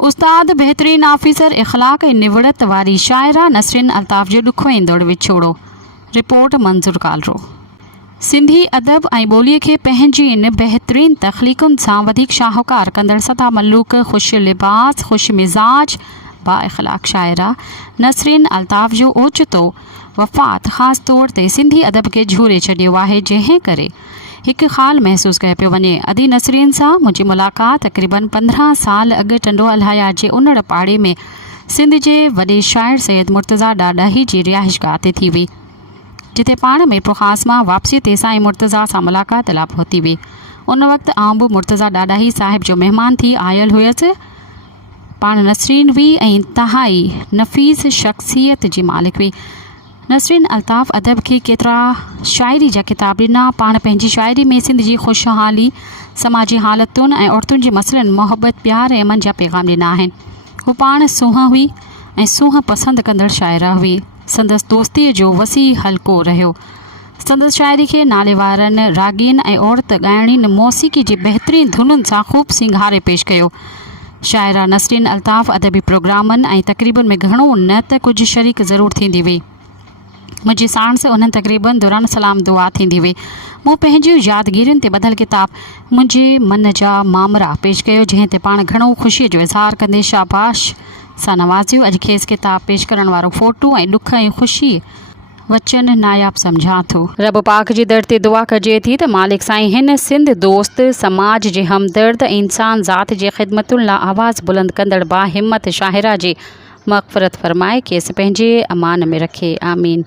उस्ताद बहितरीन ऑफिसर इख़लाक़ ऐं निवड़त वारी शाइरा नसरिन अल्ताफ़ जो ॾुखो ईंदड़ विछोड़ो। रिपोर्ट मंज़ूर कालरो। सिंधी अदब ऐं ॿोलीअ खे पंहिंजी इन बहितरीन तख़लीक़ुनि सां वधीक शाहूकार कंदड़ सदा मलूक ख़ुश लिबास ख़ुश मिज़ाज बा इख़लाक़ शाइरा नसरिन अल्ताफ़ जो ओचितो वफ़ात ख़ासि तौर ते सिंधी अदब खे झूरे छॾियो आहे, जंहिं करे हिकु ख़ाल महसूस कयो पियो वञे। अदी नसरीन सां मुंहिंजी मुलाक़ात तक़रीबन 15 साल अॻु टंडो अल्हाया जे उनड़ पाड़े में सिंध जे वॾे शाइर सैयद मुर्तज़ा ॾाॾाही जी रिहाइशगाह ते थी हुई, जिते पाण में प्रखास मां वापसी ते साईं मुर्तज़ा सां मुलाक़ात लाइ पहुती हुई। उन वक़्तु आउं बि मुर्तज़ा ॾाॾाही साहिब जो महिमान थी आयल हुयसि। पाण नसरीन हुई ऐं इंतहाई नफ़ीस शख़्सियत जी मालिक हुई। नसरिन अल्ताफ़ अदब खे केतिरा शाइरी जा किताब ॾिना। पाण पंहिंजी शाइरी में सिंध जी ख़ुशहाली, समाजी हालतुनि ऐं औरतुनि जे मसइलनि, मोहबत, प्यार ऐं अमन जा पैगाम ॾिना आहिनि। हू पाण सूंहं हुई ऐं सूंहं पसंदि कंदड़ शाइरा हुई। संदसि दोस्तीअ जो वसी हल्को रहियो। संदसि शाइरी खे नाले वारनि रागीन ऐं औरत ॻाइणीन मौसीक़ी जी बहितरीन धुनुनि सां ख़ूब सिंगारे पेश कयो। शाइरा नसरिन अल्ताफ़ अदबी प्रोग्रामनि ऐं तक़रीबनि में घणो न त कुझु शरीक ज़रूरु थींदी हुई। मुंहिंजी साणस उन्हनि तक़रीबनि दौरान सलाम दुआ थींदी हुई। मूं पंहिंजी यादगिरियुनि ते ॿधल किताब मुंहिंजे मन जा मामरा पेश कयो, जंहिं ते पाण घणो ख़ुशीअ जो इज़हार कंदे शाबाश सां नवाज़ियो। अॼु खेसि किताब पेश करण वारो फ़ोटू ऐं ॾुख ऐं ख़ुशी वचन नायाब सम्झां थो। रब पाक जी दर ते दुआ कजे थी त मालिक साईं हिन सिंध दोस्त, समाज जे हमदर्द, इंसान ज़ात जे ख़िदमतुनि लाइ आवाज़ बुलंद कंदड़ बा हिम्मत शाहिरा जे मग़फ़िरत फ़रमाए, खेसि पंहिंजे अमान में रखे। आमीन।